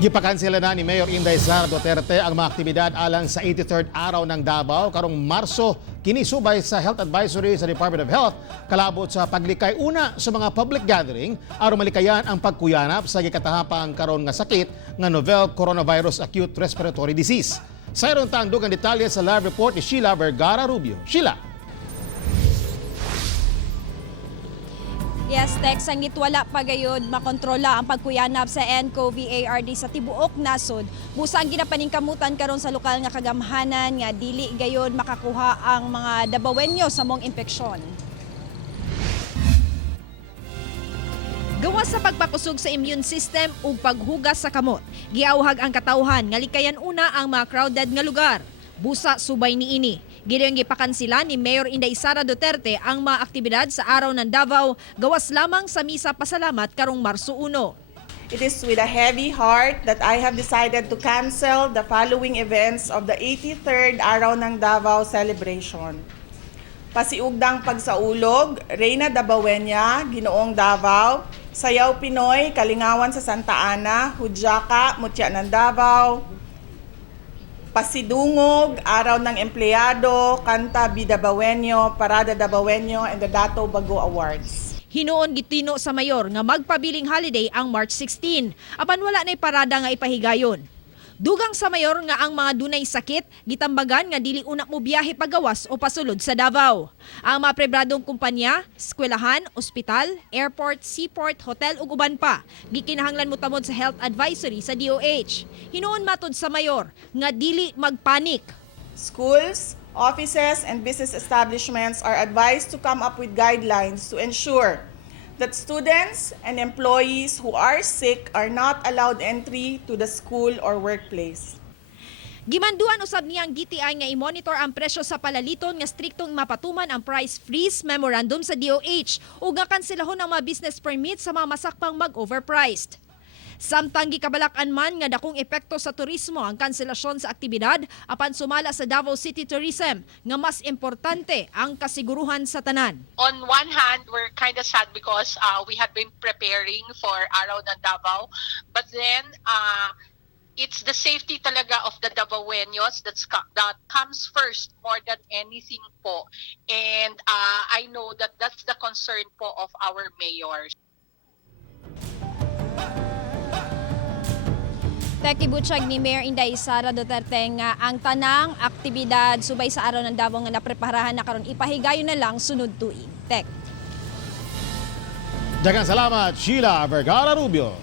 Gipakansela na ni Mayor Inday Sara Duterte ang mga aktibidad alang sa 83rd araw ng Davao karong Marso kinisubay sa Health Advisory sa Department of Health kalabot sa paglikay una sa mga public gathering aron malikayan ang pagkuyanap sa gikatahapang karon nga sakit nga novel coronavirus acute respiratory disease. Sayron ta ang dugang detalye sa live report ni Sheila Vergara Rubio. Sheila. Yes, Tex, ang gitwala pagayod makontrola ang pagkuyanap sa NCOV-ARD sa tibuok nasod. Busa ang ginapaningkamutan karon sa lokal nga kagamhanan nga dili gayod makakuha ang mga Davaoenyo sa mong impeksyon. Gawas sa pagpakusog sa immune system ug paghugas sa kamot, giawhag ang katawhan nga likayan una ang mga crowded nga lugar. Busa subay niini. Gidayong gipakansila ni Mayor Inday Sara Duterte ang mga aktibidad sa araw ng Davao gawas lamang sa misa pasalamat karong Marso 1. It is with a heavy heart that I have decided to cancel the following events of the 83rd Araw ng Davao celebration. Pasiugdang Pagsaulog, Reyna Davaoena, Ginoong Davao, Sayaw Pinoy, Kalingawan sa Santa Ana, Hudyaka, Mutya ng Davao, Pasidungog, Araw ng Empleyado, Kanta Davaoenyo, Parada Davaoenyo, and the Dato Bago Awards. Hinuon gitino sa mayor nga magpabiling holiday ang March 16, apan wala na'y parada nga ipahigayon. Dugang sa mayor nga ang mga dunay sakit, gitambagan nga dili una mo biyahe pagawas o pasulod sa Davao. Ang mga pribadong kumpanya, eskwelahan, ospital, airport, seaport, hotel ug uban pa, gikinahanglan mo tamod sa health advisory sa DOH. Hinuon matod sa mayor nga dili magpanik. Schools, offices, and business establishments are advised to come up with guidelines to ensure that students and employees who are sick are not allowed entry to the school or workplace. Gimanduan usab niyang DTI nga i-monitor ang presyo sa palaliton nga striktong mapatuman ang price freeze memorandum sa DOH ug nga kanselahon ang mga business permit sa mga masakpang mag-overpriced. Samtang gikabalak-an man nga dakong epekto sa turismo ang kanselasyon sa aktibidad apan sumala sa Davao City Tourism nga mas importante ang kasiguruhan sa tanan. On one hand, we're kind of sad because we had been preparing for Araw ng Davao, but then it's the safety talaga of the Davaoenos that comes first more than anything po. And I know that that's the concern po of our mayors. Gibutyag ni Mayor Inday Sara Duterte nga ang tanang aktibidad subay sa araw ng Davao nga napreparahan na karon ipahigayon na lang sunod tuig. Tek. Daghang salamat, Sheila Vergara Rubio.